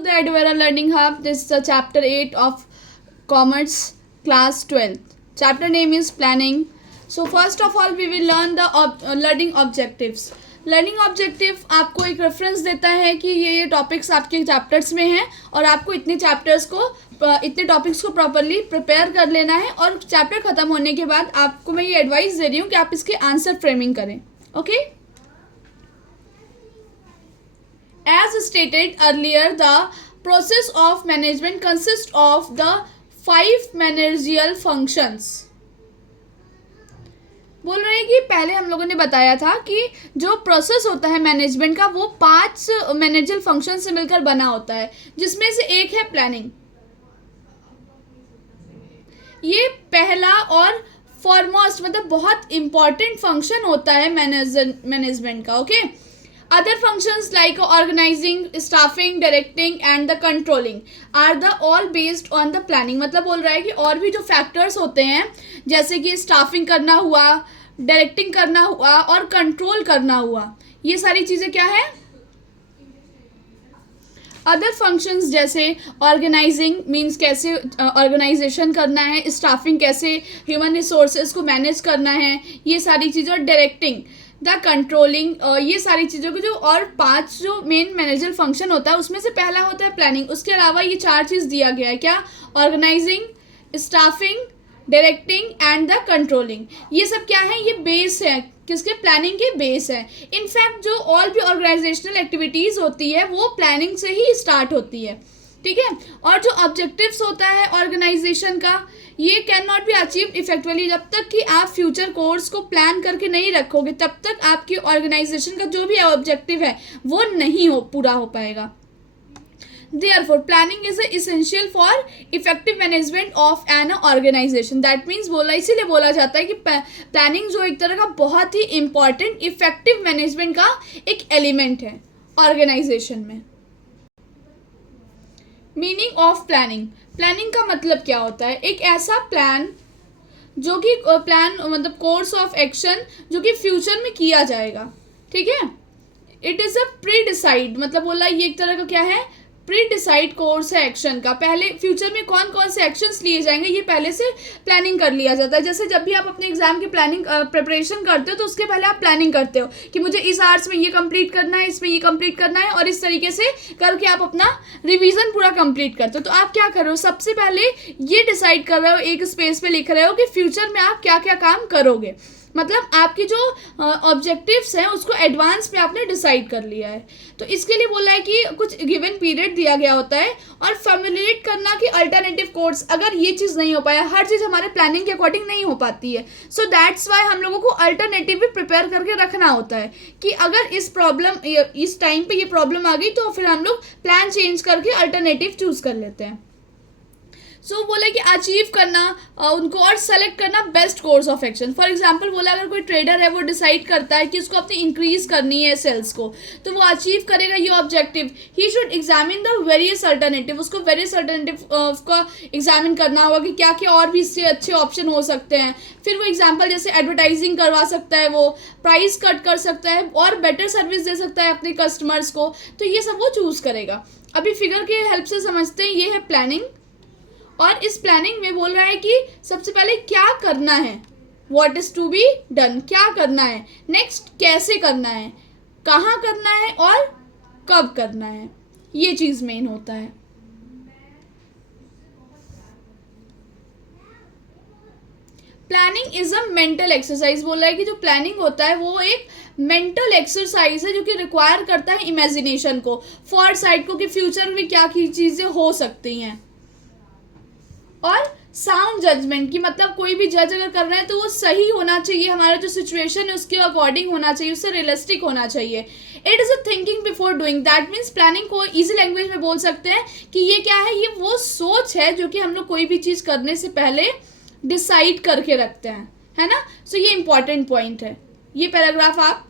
to the Advera Learning Hub. This is the chapter 8 of Commerce class 12th. Chapter name is planning. So first of all we will learn the learning objectives. Learning objective आपको एक reference देता है कि ये topics आपके chapters में हैं और आपको इतने टॉपिक्स को प्रॉपरली प्रिपेयर कर लेना है और चैप्टर ख़त्म होने के बाद आपको मैं ये एडवाइस दे रही हूँ कि आप इसके आंसर फ्रेमिंग करें. Okay. As stated earlier, the process of management consists of the 5 managerial functions. बोल रहे हैं कि पहले हम लोगों ने बताया था कि जो प्रोसेस होता है मैनेजमेंट का वो 5 मैनेजरियल फंक्शन से मिलकर बना होता है, जिसमें से एक है प्लानिंग. ये पहला और फॉरमोस्ट मतलब बहुत इंपॉर्टेंट फंक्शन होता है मैनेजमेंट का. Okay. Other functions like organizing, staffing, directing and the controlling are the all based on the planning. मतलब बोल रहा है कि और भी जो फैक्टर्स होते हैं जैसे कि स्टाफिंग करना हुआ, डायरेक्टिंग करना हुआ और कंट्रोल करना हुआ, ये सारी चीज़ें क्या है. अदर फंक्शंस जैसे ऑर्गेनाइजिंग मीन्स कैसे ऑर्गेनाइजेशन करना है, स्टाफिंग कैसे ह्यूमन रिसोर्सेज को मैनेज करना है, ये सारी चीज़ें, और डायरेक्टिंग द कंट्रोलिंग, ये सारी चीज़ों की जो और 5 जो मेन मैनेजर फंक्शन होता है उसमें से पहला होता है प्लानिंग. उसके अलावा ये 4 चीज़ दिया गया है. क्या? Organising, staffing, directing and the controlling. ये सब क्या है? ये बेस है. किसके? प्लानिंग के बेस है. इनफैक्ट जो और भी ऑर्गेनाइजेशनल एक्टिविटीज़ होती है वो प्लानिंग से ही स्टार्ट होती है. ठीक है. और जो ऑब्जेक्टिव्स होता है ऑर्गेनाइजेशन का, ये can not be achieve effectively. जब तक कि आप फ्यूचर कोर्स को प्लान करके नहीं रखोगे तब तक आपकी ऑर्गेनाइजेशन का जो भी ऑब्जेक्टिव है वो नहीं पूरा हो पाएगा. Therefore, planning is essential for effective management of an organization. That means इसीलिए बोला जाता है कि प्लानिंग जो एक तरह का बहुत ही इम्पॉर्टेंट इफेक्टिव मैनेजमेंट का एक एलिमेंट है ऑर्गेनाइजेशन में. Meaning of planning. प्लानिंग का मतलब क्या होता है? एक ऐसा प्लान जो कि प्लान मतलब कोर्स ऑफ एक्शन जो कि फ्यूचर में किया जाएगा. ठीक है. It is a pre decide मतलब बोला ये एक तरह का क्या है? प्री डिसाइड कोर्स है एक्शन का. पहले फ्यूचर में कौन कौन से एक्शंस लिए जाएंगे ये पहले से प्लानिंग कर लिया जाता है. जैसे जब भी आप अपने एग्जाम की प्लानिंग प्रिपरेशन करते हो तो उसके पहले आप प्लानिंग करते हो कि मुझे इस आर्ट्स में ये कंप्लीट करना है, इसमें ये कंप्लीट करना है, और इस तरीके से करके आप अपना रिवीजन पूरा कंप्लीट करते हो. तो आप क्या कर रहे हो? सबसे पहले ये डिसाइड कर रहे हो, एक स्पेस पे लिख रहे हो कि फ्यूचर में आप क्या क्या काम करोगे. मतलब आपकी जो ऑब्जेक्टिव्स हैं उसको एडवांस में आपने डिसाइड कर लिया है. तो इसके लिए बोला है कि कुछ गिवन पीरियड दिया गया होता है और फॉर्मुलेट करना कि अल्टरनेटिव कोर्स. अगर ये चीज़ नहीं हो पाया, हर चीज़ हमारे प्लानिंग के अकॉर्डिंग नहीं हो पाती है, सो दैट्स वाई हम लोगों को अल्टरनेटिव भी प्रिपेयर करके रखना होता है कि अगर इस टाइम पे ये प्रॉब्लम आ गई तो फिर हम लोग प्लान चेंज करके अल्टरनेटिव चूज़ कर लेते हैं. सो बोला कि अचीव करना उनको और सेलेक्ट करना best course of action. For example बोला अगर कोई ट्रेडर है वो डिसाइड करता है कि उसको अपनी इंक्रीज करनी है सेल्स को, तो वो अचीव करेगा ये objective. He should examine the various alternative. उसको वेरियस अल्टरनेटिव का एग्जामिन करना होगा कि क्या क्या और भी इससे अच्छे ऑप्शन हो सकते हैं. फिर वो एग्जाम्पल जैसे एडवर्टाइजिंग करवा सकता है, वो प्राइस कट कर सकता है और बेटर सर्विस दे सकता है अपने कस्टमर्स को. तो ये सब वो चूज़ करेगा. अभी फिगर के हेल्प से समझते हैं. ये है प्लानिंग. और इस प्लानिंग में बोल रहा है कि सबसे पहले क्या करना है, what is to be done, क्या करना है. नेक्स्ट कैसे करना है, कहाँ करना है और कब करना है. ये चीज़ मेन होता है. Planning is a mental exercise. बोल रहा है कि जो प्लानिंग होता है वो एक मेंटल एक्सरसाइज है जो कि रिक्वायर करता है इमेजिनेशन को, फॉर साइट को, कि फ्यूचर में क्या की चीज़ें हो सकती हैं, और साउंड जजमेंट की मतलब कोई भी जज अगर कर रहे हैं तो वो सही होना चाहिए, हमारा जो सिचुएशन है उसके अकॉर्डिंग होना चाहिए, उससे रियलिस्टिक होना चाहिए. It is a thinking before doing. That means planning को इजी लैंग्वेज में बोल सकते हैं कि ये क्या है? ये वो सोच है जो कि हम लोग कोई भी चीज़ करने से पहले डिसाइड करके रखते हैं, है ना. सो ये इंपॉर्टेंट पॉइंट है. ये पैराग्राफ आप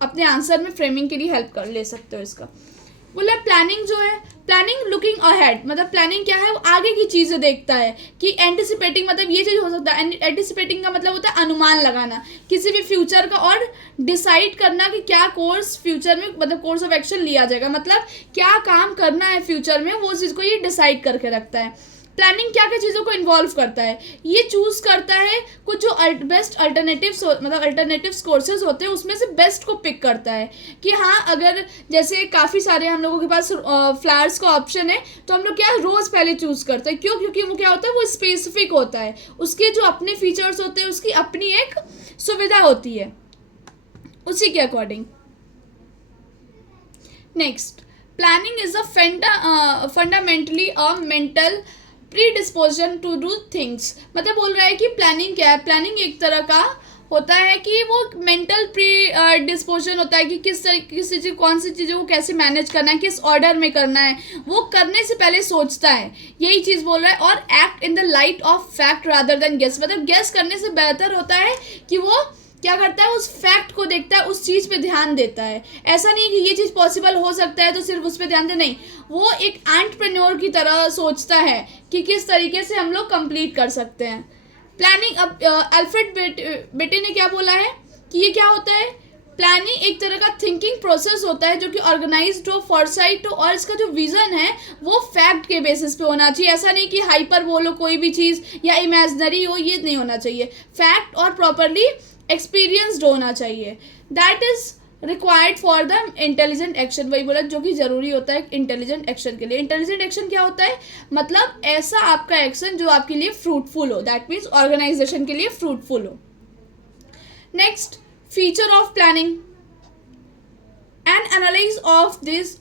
अपने आंसर में फ्रेमिंग के लिए हेल्प कर ले सकते हो इसका. बोला प्लानिंग जो है प्लानिंग लुकिंग अहेड, मतलब प्लानिंग क्या है, वो आगे की चीज़ें देखता है कि एंटिसिपेटिंग, मतलब ये चीज़ हो सकता है। एंटिसिपेटिंग का मतलब होता है अनुमान लगाना किसी भी फ्यूचर का, और डिसाइड करना कि क्या कोर्स फ्यूचर में, मतलब कोर्स ऑफ एक्शन लिया जाएगा, मतलब क्या काम करना है फ्यूचर में, वो चीज़ को ये डिसाइड करके रखता है। प्लानिंग क्या क्या चीज़ों को इन्वॉल्व करता है, ये चूज करता है कुछ जो बेस्ट अल्टरनेटिव्स, मतलब अल्टरनेटिव्स कोर्सेज होते हैं उसमें से बेस्ट को पिक करता है कि हाँ, अगर जैसे काफ़ी सारे हम लोगों के पास फ्लावर्स का ऑप्शन है, तो हम लोग क्या रोज़ पहले चूज करते हैं, क्यों, क्योंकि वो क्या होता है, वो स्पेसिफिक होता है, उसके जो अपने फीचर्स होते हैं, उसकी अपनी एक सुविधा होती है, उसी के according. Next, planning is a fundamentally a mental predisposition to do things, मतलब बोल रहा है कि प्लानिंग क्या है, प्लानिंग एक तरह का होता है कि वो मेंटल प्री डिस्पोजन होता है कि किस चीज़, कौन सी चीज़ों को कैसे मैनेज करना है, किस ऑर्डर में करना है, वो करने से पहले सोचता है, यही चीज़ बोल रहा है। और act in the light of fact rather than guess, मतलब गेस करने से बेहतर होता है कि वो क्या करता है, उस फैक्ट को देखता है, उस चीज़ पे ध्यान देता है। ऐसा नहीं कि ये चीज़ पॉसिबल हो सकता है तो सिर्फ उस पर ध्यान दे, नहीं, वो एक एंटरप्रेन्योर की तरह सोचता है कि किस तरीके से हम लोग कंप्लीट कर सकते हैं प्लानिंग। अब अल्फ्रेड बेटे ने क्या बोला है कि ये क्या होता है, प्लानिंग एक तरह का थिंकिंग प्रोसेस होता है जो कि ऑर्गेनाइज्ड हो, फॉरसाइट हो, और इसका जो विजन है वो फैक्ट के बेसिस पे होना चाहिए। ऐसा नहीं कि हाइपर बोलो कोई भी चीज़ या इमेजनरी हो, ये नहीं होना चाहिए, फैक्ट और प्रॉपरली एक्सपीरियंसड होना चाहिए। That is required for the intelligent action, वही बोला जो कि जरूरी होता है इंटेलिजेंट एक्शन के लिए। इंटेलिजेंट एक्शन क्या होता है, मतलब ऐसा आपका एक्शन जो आपके लिए फ्रूटफुल हो, दैट मीन्स ऑर्गेनाइजेशन के लिए फ्रूटफुल हो। Next, feature of planning, an analysis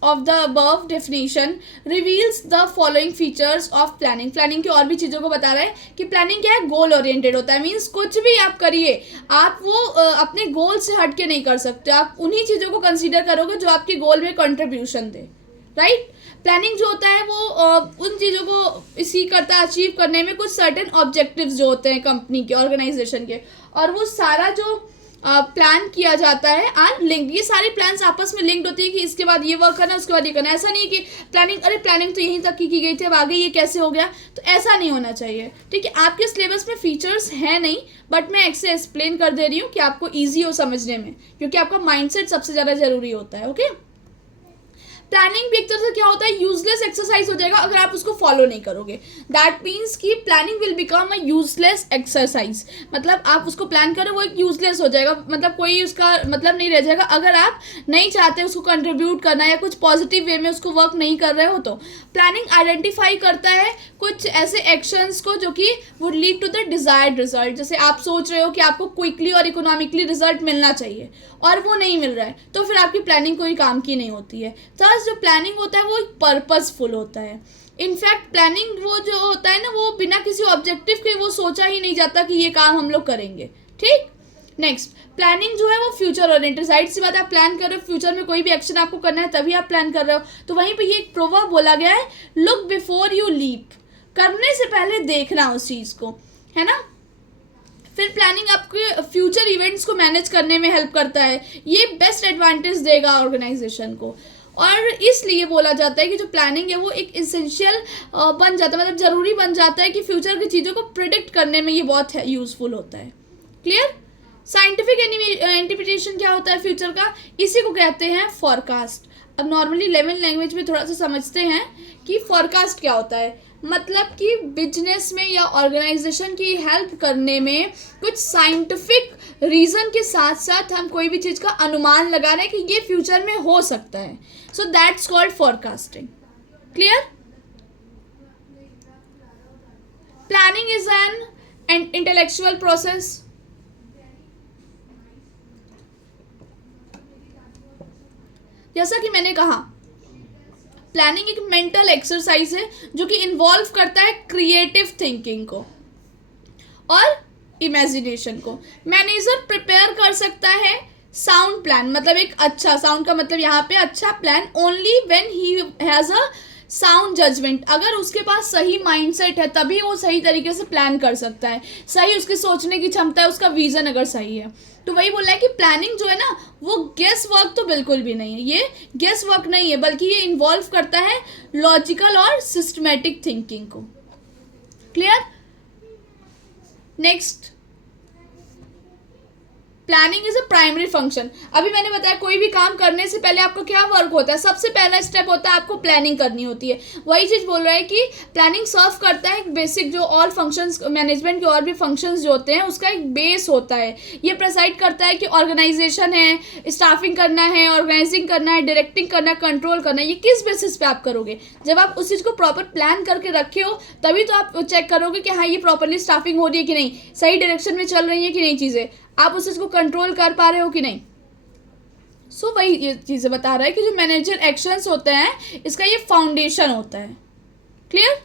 of the above definition reveals the following features of planning। Planning की और भी चीज़ों को बता रहा है कि प्लानिंग क्या है, गोल ओरिएंटेड होता है, मीन्स कुछ भी आप करिए, आप वो अपने गोल से हट के नहीं कर सकते, आप उन्हीं चीज़ों को कंसीडर करोगे जो आपके गोल में कंट्रीब्यूशन दे, राइट। प्लानिंग जो होता है वो उन चीज़ों को सी करता है, अचीव करने में कुछ सर्टेन ऑब्जेक्टिव्स जो होते हैं कंपनी के, ऑर्गेनाइजेशन के, और वो सारा जो प्लान किया जाता है आर लिंक्ड, ये सारे प्लान्स आपस में लिंक्ड होती है कि इसके बाद ये वर्क करना, उसके बाद ये करना। ऐसा नहीं कि प्लानिंग, अरे प्लानिंग तो यहीं तक की गई थी, अब आगे ये कैसे हो गया, तो ऐसा नहीं होना चाहिए, ठीक है। आपके सिलेबस में फीचर्स हैं नहीं, बट मैं ऐसे एक्सप्लेन कर दे रही हूँ कि आपको ईजी हो समझने में, क्योंकि आपका माइंडसेट सबसे ज़्यादा जरूरी होता है, ओके। प्लानिंग भी एक तरह से क्या होता है, यूजलेस एक्सरसाइज हो जाएगा अगर आप उसको फॉलो नहीं करोगे। दैट मीन्स कि planning will become a useless exercise, मतलब आप उसको प्लान करो वो एक यूजलेस हो जाएगा, मतलब कोई उसका मतलब नहीं रह जाएगा अगर आप नहीं चाहते उसको कंट्रीब्यूट करना या कुछ पॉजिटिव वे में उसको वर्क नहीं कर रहे हो। तो प्लानिंग आइडेंटिफाई करता है कुछ ऐसे एक्शंस को जो कि would lead to the desired result. जैसे आप सोच रहे हो कि आपको क्विकली और इकोनॉमिकली रिजल्ट मिलना चाहिए और वो नहीं मिल रहा है, तो फिर आपकी प्लानिंग कोई काम की नहीं होती है। तो जो प्लानिंग होता है वो पर्पसफुल होता है। इनफैक्ट प्लानिंग वो जो होता है ना, वो बिना किसी ऑब्जेक्टिव के वो सोचा ही नहीं जाता कि ये काम हम लोग करेंगे, ठीक। नेक्स्ट, प्लानिंग जो है वो फ्यूचर ओरिएंटेड, साइड सी बात, आप प्लान कर रहे हो फ्यूचर में कोई भी एक्शन आपको करना है तभी आप प्लान कर रहे हो। तो वहीं पे ये एक प्रोवर्ब बोला गया है, लुक बिफोर यू लीप, करने से पहले देखना उस चीज़ को, है ना। फिर प्लानिंग आपके फ्यूचर इवेंट्स को मैनेज करने में हेल्प करता है, ये बेस्ट एडवांटेज देगा ऑर्गेनाइजेशन को। और इसलिए बोला जाता है कि जो प्लानिंग है वो एक इसेंशियल बन जाता है, मतलब ज़रूरी बन जाता है कि फ्यूचर की चीज़ों को प्रिडिक्ट करने में ये बहुत यूज़फुल होता है। क्लियर। साइंटिफिक इंटरप्रिटेशन क्या होता है फ्यूचर का, इसी को कहते हैं फॉरकास्ट। अब नॉर्मली लेमन लैंग्वेज में थोड़ा सा समझते हैं कि फॉरकास्ट क्या होता है, मतलब कि बिजनेस में या ऑर्गेनाइजेशन की हेल्प करने में कुछ साइंटिफिक रीज़न के साथ साथ हम कोई भी चीज़ का अनुमान लगा रहे हैं कि ये फ्यूचर में हो सकता है, so that's called forecasting. Clear. Planning is an intellectual process, जैसा कि मैंने कहा प्लानिंग एक मेंटल एक्सरसाइज है जो कि इन्वॉल्व करता है क्रिएटिव थिंकिंग को और इमेजिनेशन को। मैनेजर प्रिपेयर कर सकता है साउंड प्लान, मतलब एक अच्छा, साउंड का मतलब यहाँ पे अच्छा plan, only when he has a sound judgement, अगर उसके पास सही माइंडसेट है तभी वो सही तरीके से प्लान कर सकता है, सही उसकी सोचने की क्षमता है, उसका विजन अगर सही है। तो वही बोला है कि प्लानिंग जो है ना वो गेस वर्क तो बिल्कुल भी नहीं है, ये गेस वर्क नहीं है, बल्कि ये इन्वॉल्व करता है लॉजिकल और सिस्टमेटिक थिंकिंग को। Clear? Next, planning is a primary function. अभी मैंने बताया कोई भी काम करने से पहले आपको क्या वर्क होता है, सबसे पहला स्टेप होता है आपको प्लानिंग करनी होती है। वही चीज़ बोल रहा है कि प्लानिंग सर्व करता है एक बेसिक, जो ऑल फंक्शंस मैनेजमेंट के और भी फंक्शंस जो होते हैं उसका एक बेस होता है। ये प्रिसाइड करता है कि ऑर्गेनाइजेशन है, स्टाफिंग करना है, ऑर्गेनाइजिंग करना है, डायरेक्टिंग करना है, कंट्रोल करना है, ये किस बेसिस पे आप करोगे। जब आप उस चीज़ को प्रॉपर प्लान करके रखे हो तभी तो आप चेक करोगे कि हाँ ये प्रॉपरली स्टाफिंग हो रही है कि नहीं, सही डायरेक्शन में चल रही है कि नहीं चीज़ें, आप उस चीज़ को कंट्रोल कर पा रहे हो कि नहीं। सो वही ये चीज़ें बता रहा है कि जो मैनेजर एक्शंस होते हैं इसका ये फाउंडेशन होता है। Clear?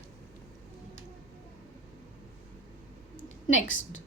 Next,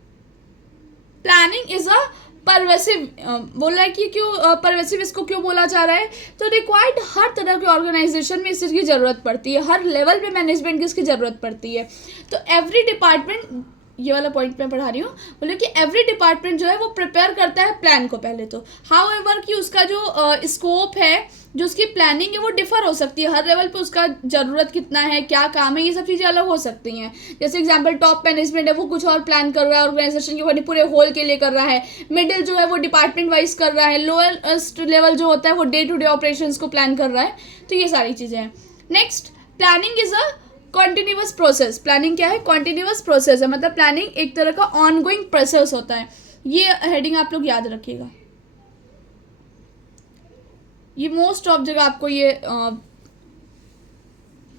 planning is a pervasive, बोला है कि क्यों परवेसिव इसको क्यों बोला जा रहा है, तो रिक्वायर्ड हर तरह के ऑर्गेनाइजेशन में इस चीज़ की ज़रूरत पड़ती है, हर लेवल पे मैनेजमेंट की इसकी ज़रूरत पड़ती है। तो एवरी डिपार्टमेंट, ये वाला पॉइंट मैं पढ़ा रही हूँ, बोले कि एवरी डिपार्टमेंट जो है वो प्रिपेयर करता है प्लान को पहले तो। हाउ एवर कि उसका जो स्कोप है, जो उसकी प्लानिंग है वो डिफर हो सकती है, हर लेवल पे उसका ज़रूरत कितना है, क्या काम है, ये सब चीज़ें अलग हो सकती हैं। जैसे एग्जांपल टॉप मैनेजमेंट है वो कुछ और प्लान कर रहा है ऑर्गेनाइजेशन के पूरे होल के लिए कर रहा है, मिडिल जो है वो डिपार्टमेंट वाइज कर रहा है, लोएस्ट लेवल जो होता है वो डे टू डे ऑपरेशंस को प्लान कर रहा है। तो ये सारी चीज़ें हैं। Next, planning is a continuous process. Planning क्या है? कॉन्टिन्यूअस प्रोसेस है, मतलब प्लानिंग एक तरह का ऑनगोइंग प्रोसेस होता है। ये हेडिंग आप लोग याद रखिएगा, ये मोस्ट ऑफ जगह आपको ये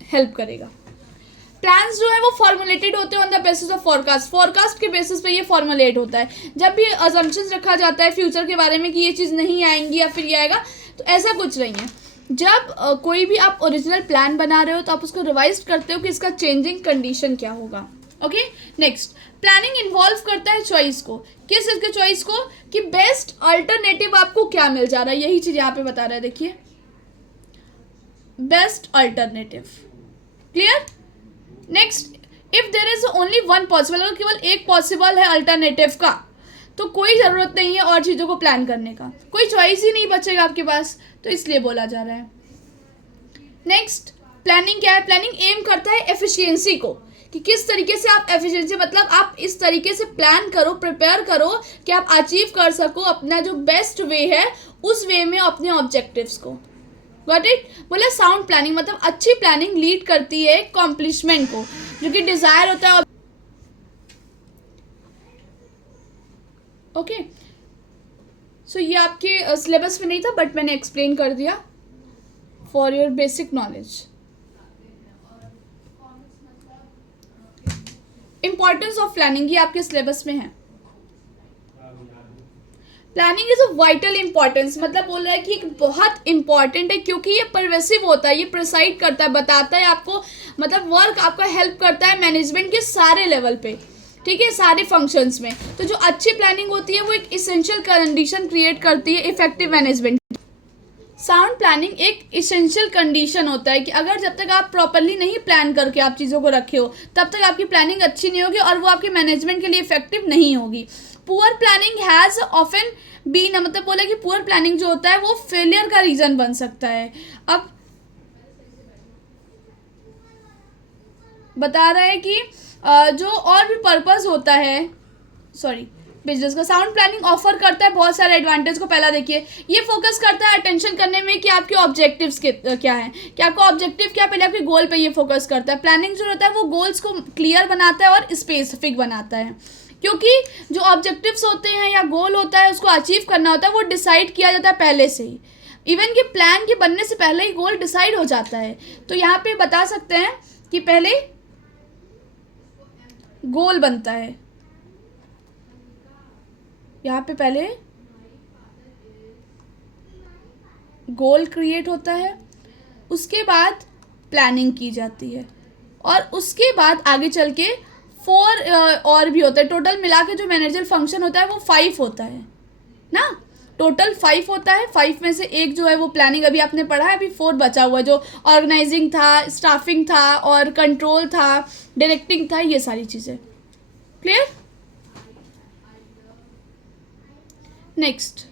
हेल्प करेगा। प्लान्स जो है वो फॉर्मुलेटेड होते हैं on the basis of forecast, forecast के बेसिस पे ये फॉर्मुलेट होता है। जब भी अजम्पशंस रखा जाता है फ्यूचर के बारे में कि ये चीज़ नहीं आएंगी या फिर ये आएगा, तो ऐसा कुछ नहीं है। जब कोई भी आप ओरिजिनल प्लान बना रहे हो तो आप उसको रिवाइज करते हो कि इसका चेंजिंग कंडीशन क्या होगा। ओके, नेक्स्ट, प्लानिंग इन्वॉल्व करता है चॉइस को। किस चीज़ के चॉइस को? कि बेस्ट अल्टरनेटिव आपको क्या मिल जा रहा है, यही चीज़ यहाँ पे बता रहा है, देखिए best alternative. Clear? Next, if there is only one possible, अगर केवल एक पॉसिबल है अल्टरनेटिव का तो कोई ज़रूरत नहीं है और चीज़ों को प्लान करने का, कोई चॉइस ही नहीं बचेगा आपके पास, तो इसलिए बोला जा रहा है। नेक्स्ट, प्लानिंग क्या है? प्लानिंग एम करता है एफिशिएंसी को, कि किस तरीके से आप एफिशिएंसी, मतलब आप इस तरीके से प्लान करो, प्रिपेयर करो कि आप अचीव कर सको अपना जो बेस्ट वे है उस वे में अपने ऑब्जेक्टिव्स को। Got it? बोले साउंड प्लानिंग, मतलब अच्छी प्लानिंग लीड करती है कॉम्प्लिशमेंट को, जो कि डिजायर होता है। ओके, सो ये आपके सिलेबस में नहीं था बट मैंने एक्सप्लेन कर दिया for your basic knowledge. Importance of planning, ये आपके सिलेबस में है। Planning is a vital importance, मतलब बोल रहा है कि एक बहुत इंपॉर्टेंट है, क्योंकि ये परवेसिव होता है, ये प्रिसाइड करता है, बताता है आपको, मतलब वर्क आपका हेल्प करता है मैनेजमेंट के सारे लेवल पे, ठीक है, सारे फंक्शंस में। तो जो अच्छी प्लानिंग होती है वो एक इसेंशियल कंडीशन क्रिएट करती है इफेक्टिव मैनेजमेंट। साउंड प्लानिंग एक इसेंशियल कंडीशन होता है कि अगर जब तक आप प्रॉपरली नहीं प्लान करके आप चीज़ों को रखे हो तब तक आपकी प्लानिंग अच्छी नहीं होगी और वो आपके मैनेजमेंट के लिए इफेक्टिव नहीं होगी। Poor planning has often been, मतलब बोला कि पुअर प्लानिंग जो होता है वो फेलियर का रीज़न बन सकता है। अब बता रहा है कि जो और भी पर्पस होता है, सॉरी, बिजनेस का साउंड प्लानिंग ऑफर करता है बहुत सारे एडवांटेज को। पहला देखिए, ये फोकस करता है अटेंशन करने में कि आपके ऑब्जेक्टिव्स क्या हैं, कि आपका ऑब्जेक्टिव क्या, पहले आपके गोल पे ये फोकस करता है। प्लानिंग जो रहता है वो गोल्स को क्लियर बनाता है और स्पेसिफिक बनाता है, क्योंकि जो ऑब्जेक्टिव्स होते हैं या गोल होता है उसको अचीव करना होता है वो डिसाइड किया जाता है पहले से ही, इवन कि प्लान के बनने से पहले ही गोल डिसाइड हो जाता है। तो यहाँ पे बता सकते हैं कि पहले गोल बनता है, यहाँ पे पहले गोल क्रिएट होता है, उसके बाद प्लानिंग की जाती है और उसके बाद आगे चल के 4 और भी होता है। टोटल मिला के जो मैनेजर फंक्शन होता है वो 5 होता है ना। टोटल 5 होता है, 5 में से एक जो है वो प्लानिंग अभी आपने पढ़ा है, अभी 4 बचा हुआ है जो ऑर्गेनाइजिंग था, स्टाफिंग था और कंट्रोल था, डायरेक्टिंग था, ये सारी चीज़ें। क्लियर? नेक्स्ट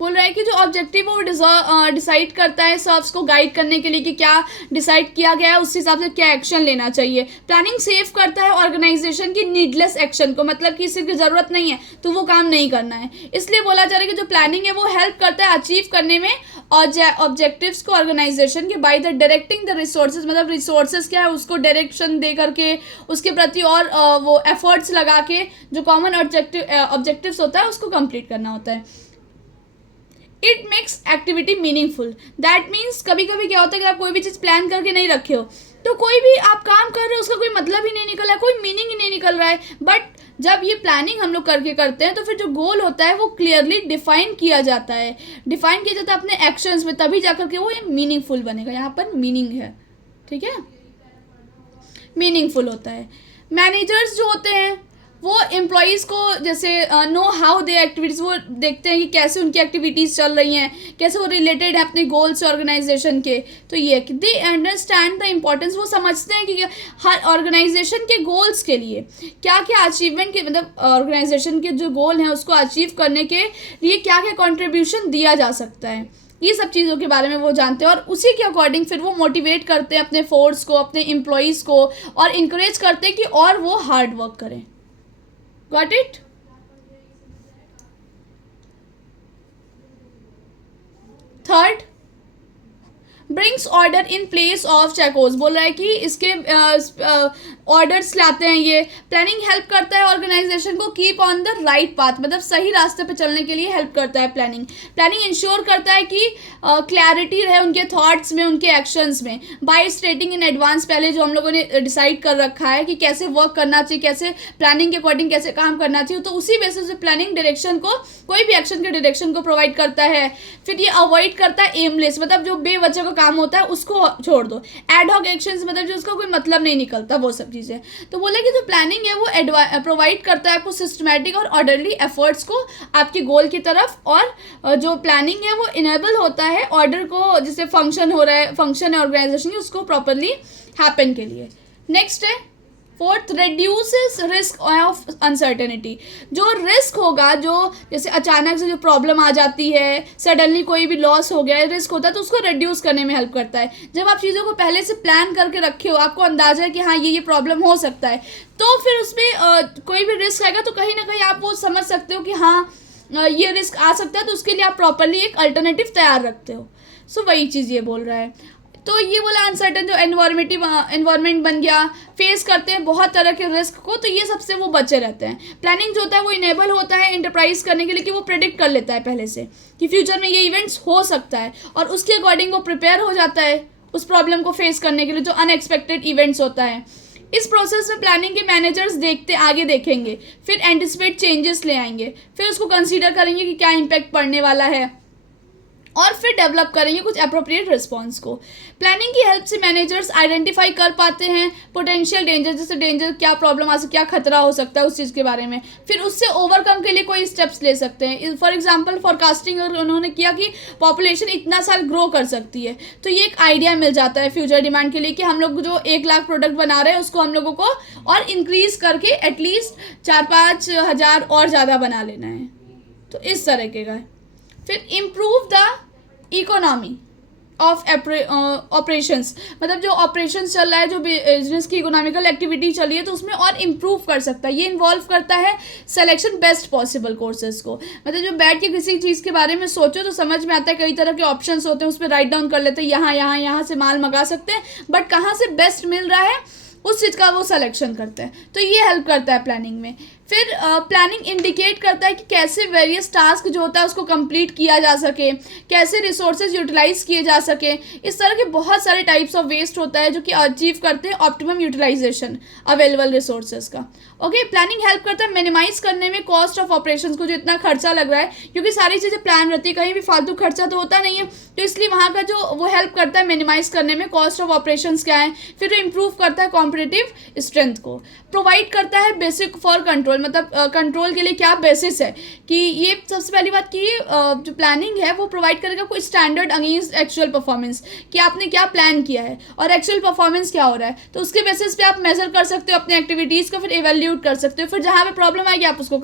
बोल रहा है कि जो ऑब्जेक्टिव है वो डिसाइड करता है सर्व्स को गाइड करने के लिए कि क्या डिसाइड किया गया है, उस हिसाब से क्या एक्शन लेना चाहिए। प्लानिंग सेव करता है ऑर्गेनाइजेशन की नीडलेस एक्शन को, मतलब कि किसी की ज़रूरत नहीं है तो वो काम नहीं करना है। इसलिए बोला जा रहा है कि जो प्लानिंग है वो हेल्प करता है अचीव करने में ऑब्जेक्टिव्स को ऑर्गेनाइजेशन के by the directing the resources, मतलब रिसोर्सेज क्या है उसको डायरेक्शन दे करके उसके प्रति और वो एफर्ट्स लगा के जो कॉमन ऑब्जेक्टिव्स होता है उसको कंप्लीट करना होता है। It makes activity meaningful, that means कभी कभी क्या होता है कि आप कोई भी चीज़ प्लान करके नहीं रखे हो तो कोई भी आप काम कर रहे हो उसका कोई मतलब ही नहीं निकल रहा है, कोई मीनिंग ही नहीं निकल रहा है। बट जब ये प्लानिंग हम लोग करके करते हैं तो फिर जो गोल होता है वो क्लियरली डिफाइन किया जाता है, डिफाइन किया जाता है अपने एक्शंस में, तभी जाकर के वो मीनिंगफुल बनेगा। यहाँ पर मीनिंग है, ठीक है, मीनिंगफुल होता है। मैनेजर्स जो होते हैं वो एम्प्लॉयज़ को जैसे नो हाउ दे एक्टिविटीज़, वो देखते हैं कि कैसे उनकी एक्टिविटीज़ चल रही हैं, कैसे वो रिलेटेड है अपने गोल्स से ऑर्गेनाइजेशन के। तो ये कि दे अंडरस्टैंड द इम्पोर्टेंस, वो समझते हैं कि हर ऑर्गेनाइजेशन के गोल्स के लिए क्या क्या अचीवमेंट के, मतलब ऑर्गेनाइजेशन के जो गोल हैं उसको अचीव करने के लिए क्या क्या कॉन्ट्रीब्यूशन दिया जा सकता है, ये सब चीज़ों के बारे में वो जानते हैं और उसी के अकॉर्डिंग फिर वो मोटिवेट करते हैं अपने फोर्स को, अपने एम्प्लॉयज़ को, और इनक्रेज करते हैं कि और वो हार्ड वर्क करें। Got it? Third, brings order in place of चेकोस, बोल रहा है कि इसके ऑर्डर्स लाते हैं ये। प्लानिंग हेल्प करता है ऑर्गेनाइजेशन को keep on the right path, मतलब सही रास्ते पे चलने के लिए हेल्प करता है प्लानिंग। प्लानिंग इंश्योर करता है कि क्लैरिटी रहे उनके थॉट्स में, उनके एक्शंस में, बाय स्टेटिंग इन एडवांस, पहले जो हम लोगों ने डिसाइड कर रखा है कि कैसे वर्क करना चाहिए, कैसे प्लानिंग के अकॉर्डिंग कैसे काम करना चाहिए, तो उसी बेसिस पे प्लानिंग डायरेक्शन को, कोई भी एक्शन के डायरेक्शन को प्रोवाइड करता है। फिर ये अवॉइड करता है एमलेस, मतलब जो बेवजह का काम होता है उसको छोड़ दो। एडहॉक एक्शंस, मतलब जो उसका कोई मतलब नहीं निकलता, वो सब चीज़ें। तो बोले कि जो प्लानिंग है वो प्रोवाइड करता है आपको सिस्टमैटिक और ऑर्डरली एफर्ट्स को आपके गोल की तरफ, और जो प्लानिंग है वो इनेबल होता है ऑर्डर को, जैसे फंक्शन हो रहा है, फंक्शन है ऑर्गेनाइजेशन की, उसको प्रॉपरली हैपन के लिए। नेक्स्ट है fourth, reduces risk of uncertainty, जो रिस्क होगा, जो जैसे अचानक से जो प्रॉब्लम आ जाती है, सडनली कोई भी लॉस हो गया, रिस्क होता है, तो उसको रिड्यूस करने में हेल्प करता है। जब आप चीज़ों को पहले से प्लान करके रखे हो, आपको अंदाजा है कि हाँ ये प्रॉब्लम हो सकता है, तो फिर उसमें कोई भी रिस्क आएगा तो कहीं ना कहीं आप वो समझ सकते हो कि हाँ ये रिस्क आ सकता है, तो उसके लिए आप प्रॉपरली एक अल्टरनेटिव तैयार रखते हो। सो वही चीज़ ये बोल रहा है। तो ये बोला अनसर्टन जो एनवायरमेंट बन गया, फेस करते हैं बहुत तरह के रिस्क को, तो ये सबसे वो बचे रहते हैं। प्लानिंग जो होता है वो इनेबल होता है इंटरप्राइज करने के लिए कि वो प्रेडिक्ट कर लेता है पहले से कि फ्यूचर में ये इवेंट्स हो सकता है, और उसके अकॉर्डिंग वो प्रिपेयर हो जाता है उस प्रॉब्लम को फेस करने के लिए जो अनएक्सपेक्टेड इवेंट्स होता है। इस प्रोसेस में प्लानिंग के मैनेजर्स आगे देखेंगे, फिर एंटिसिपेट चेंजेस ले आएंगे, फिर उसको कंसीडर करेंगे कि क्या इम्पैक्ट पड़ने वाला है, और फिर डेवलप करेंगे कुछ अप्रोप्रिएट रिस्पॉन्स को। प्लानिंग की हेल्प से मैनेजर्स आइडेंटिफाई कर पाते हैं पोटेंशियल डेंजर, जैसे डेंजर क्या प्रॉब्लम आ सकती है, क्या खतरा हो सकता है उस चीज़ के बारे में, फिर उससे ओवरकम के लिए कोई स्टेप्स ले सकते हैं। फॉर एग्जांपल फॉरकास्टिंग उन्होंने किया कि पॉपुलेशन इतना साल ग्रो कर सकती है, तो ये एक आइडिया मिल जाता है फ्यूचर डिमांड के लिए कि हम लोग जो 1 लाख प्रोडक्ट बना रहे हैं उसको हम लोगों को और इंक्रीज करके एटलीस्ट 4-5 हज़ार और ज़्यादा बना लेना है, तो इस तरह के का। फिर improve the economy of operations, मतलब जो ऑपरेशंस चल रहा है, जो बिजनेस की इकोनॉमिकल एक्टिविटी चली है, तो उसमें और इम्प्रूव कर सकता है। ये इन्वॉल्व करता है सिलेक्शन बेस्ट पॉसिबल कोर्सेज को, मतलब जो बैठ के किसी चीज़ के बारे में सोचो तो समझ में आता है, कई तरह के ऑप्शंस होते हैं, उस पर राइट डाउन कर लेते हैं, यहाँ से माल मंगा सकते हैं, बट कहाँ से बेस्ट मिल रहा है उस चीज़ का वो सिलेक्शन करते हैं, तो ये हेल्प करता है प्लानिंग में। फिर प्लानिंग इंडिकेट करता है कि कैसे वेरियस टास्क जो होता है उसको कंप्लीट किया जा सके, कैसे रिसोर्सेज यूटिलाइज किए जा सके। इस तरह के बहुत सारे टाइप्स ऑफ वेस्ट होता है जो कि अचीव करते हैं ऑप्टिमम यूटिलाइजेशन अवेलेबल रिसोर्सेज का। ओके, प्लानिंग हेल्प करता है मिनिमाइज करने में कॉस्ट ऑफ ऑपरेशंस को, जो इतना खर्चा लग रहा है, क्योंकि सारी चीज़ें प्लान रहती है, कहीं भी फालतू खर्चा तो होता नहीं है, तो इसलिए वहाँ का जो वो हेल्प करता है मिनिमाइज करने में कॉस्ट ऑफ ऑपरेशंस क्या है। फिर वो इम्प्रूव करता है कॉम्पिटिटिव स्ट्रेंथ को, प्रोवाइड करता है बेसिक फॉर कंट्रोल, मतलब कंट्रोल के लिए क्या बेसिस है कि ये सबसे पहली बात कि जो प्लानिंग है वो प्रोवाइड करेगा कोई स्टैंडर्ड अगेंस्ट एक्चुअल परफॉर्मेंस, कि आपने क्या प्लान किया है और एक्चुअल परफॉर्मेंस क्या हो रहा है, तो उसके बेसिस पे आप मेजर कर सकते हो अपनी एक्टिविटीज़ को, फिर इवेल्यूट कर सकते हो, फिर जहाँ पे प्रॉब्लम आएगी आप उसको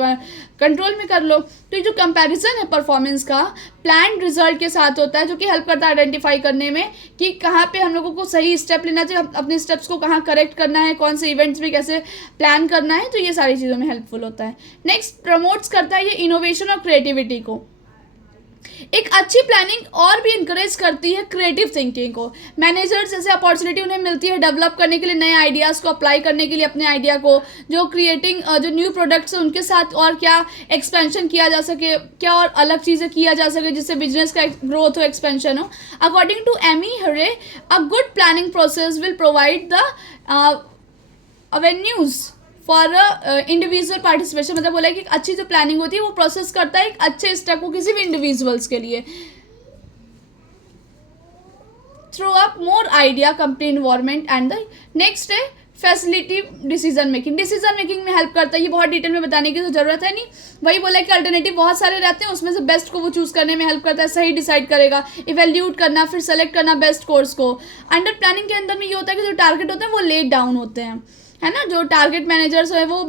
कंट्रोल में कर लो। तो ये जो कंपैरिजन है परफॉर्मेंस का प्लान रिजल्ट के साथ होता है, जो कि हेल्प करता है आइडेंटिफाई करने में कि कहाँ पे हम लोगों को सही स्टेप लेना चाहिए, अपने स्टेप्स को कहाँ करेक्ट करना है, कौन से इवेंट्स में कैसे प्लान करना है, तो ये सारी चीज़ों में हेल्पफुल होता है। नेक्स्ट प्रमोट्स करता है ये इनोवेशन और क्रिएटिविटी को। एक अच्छी प्लानिंग और भी इंकरेज करती है क्रिएटिव थिंकिंग को। मैनेजर्स जैसे अपॉर्चुनिटी उन्हें मिलती है डेवलप करने के लिए, नए आइडियाज़ को अप्लाई करने के लिए अपने आइडिया को, जो क्रिएटिंग जो न्यू प्रोडक्ट्स हैं उनके साथ और क्या एक्सपेंशन किया जा सके, क्या और अलग चीज़ें किया जा सके जिससे बिजनेस का ग्रोथ हो, एक्सपेंशन हो। According to Amy Hare, a good planning process will provide the avenues for individual participation. मतलब बोला है कि एक अच्छी जो प्लानिंग होती है वो प्रोसेस करता है एक अच्छे स्टेप को किसी भी इंडिविजुअल्स के लिए, through up more idea company environment and the next है facility decision making. Decision making में हेल्प करता है, ये बहुत डिटेल में बताने की तो ज़रूरत है नहीं, वही बोला है कि अल्टरनेटिव बहुत सारे रहते हैं, उसमें से बेस्ट को वो चूज़ करने में हेल्प करता है, सही डिसाइड करेगा, इवेल्यूट करना, फिर सेलेक्ट करना बेस्ट कोर्स को। अंडर प्लानिंग के अंदर में ये होता है कि जो टारगेट होते हैं वो लेट डाउन होते हैं, है ना, जो टारगेट मैनेजर्स है वो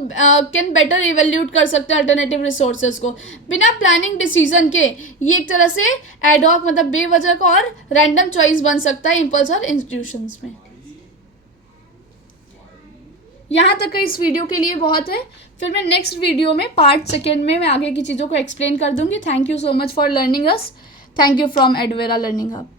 कैन बेटर इवेल्यूट कर सकते हैं अल्टरनेटिव रिसोर्सेज को। बिना प्लानिंग डिसीजन के ये एक तरह से एडहॉक मतलब बेवजह का और रैंडम चॉइस बन सकता है इम्पल्स और इंस्टीट्यूशंस में। यहाँ तक का इस वीडियो के लिए बहुत है, फिर मैं नेक्स्ट वीडियो में पार्ट सेकेंड में मैं आगे की चीज़ों को एक्सप्लेन कर दूँगी। Thank you so much for learning us. Thank you from Edvera learning hub.